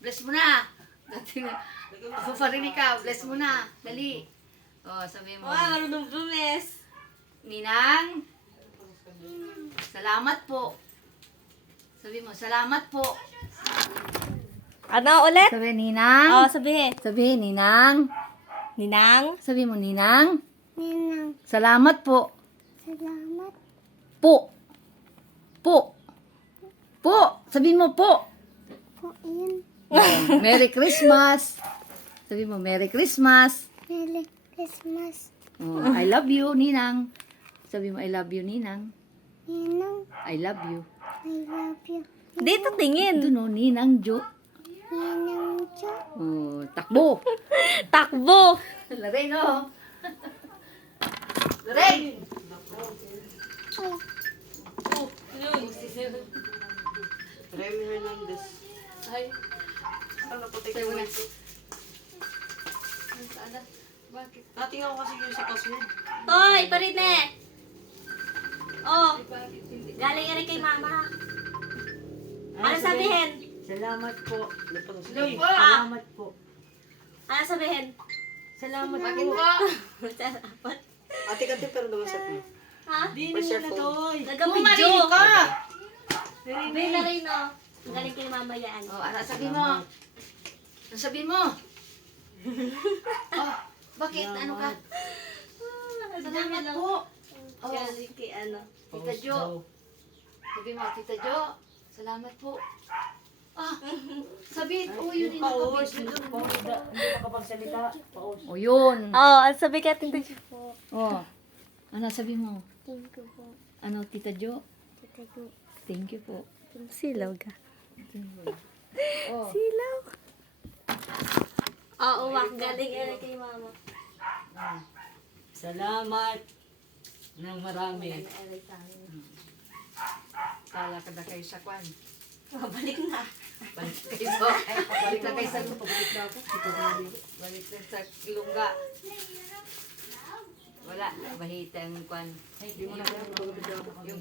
Bless mo na. Parinig ka. Bless mo na. Dali. O, sabi mo. Marunong bumes. Ninang. Salamat po. Sabi mo, salamat po. Ano ulit? Sabi, Ninang. Sabihin. Sabi, Ninang. Ninang. Sabi mo, Ninang. Ninang, Salamat po. salamat Po. Po. Po. Sabi mo po. po yun. Merry Christmas. Sabi mo, Merry Christmas. Merry Christmas. Oh, I love you, Ninang. Sabi mo, I love you, Ninang. Ninang, I love you. I love you. Dito tingin. Doon, oh, Ninang Jo. Ninang Jo. Oh, takbo. Takbo. Lareng, oh. Lareng. Remy Hernandez. Ay, Ano po sabi mo na. Saan na? Bakit? Nating ako kasi yung sa password. Hoy, parine. Oh, Bakit hindi? galing rin kay mama. Ano sabihin? Salamat po. Hello po. Salamat po. Ano sabihin? Salamat Bakit po. po? Salamat. Ate-ate pero naman sa mo. Ha? Di naman na to. Nag-video. Marinig ka. May na rin, no? Galing kay mama yan. Oh, ano sabi mo? Ano sabi mo? Oh, bakit? Ano ka? Salamat po. Oh, Galing kay ano. Tita Jo. Sabi mo, Tita Jo, salamat po. Ah, sabi, oh, yun yung Paus. nakabidyo doon. Hindi makapagsalita. Paus. Oh, yun. Oh, sabi ka, Tita Jo. Oh, ano sabi mo? Thank you po. Ano, Tita Jo? Tita Jo. Thank you po. Silaw ka. Oh, Silaw. Oo, wak. Galing rin kay mama. Salamat ng marami. kala ka na kayo sa kwan. Balik na. Balik kayo sa, balik na kayo sa, balik na sa Ilongga. Wala, bahita ang kwan. Yung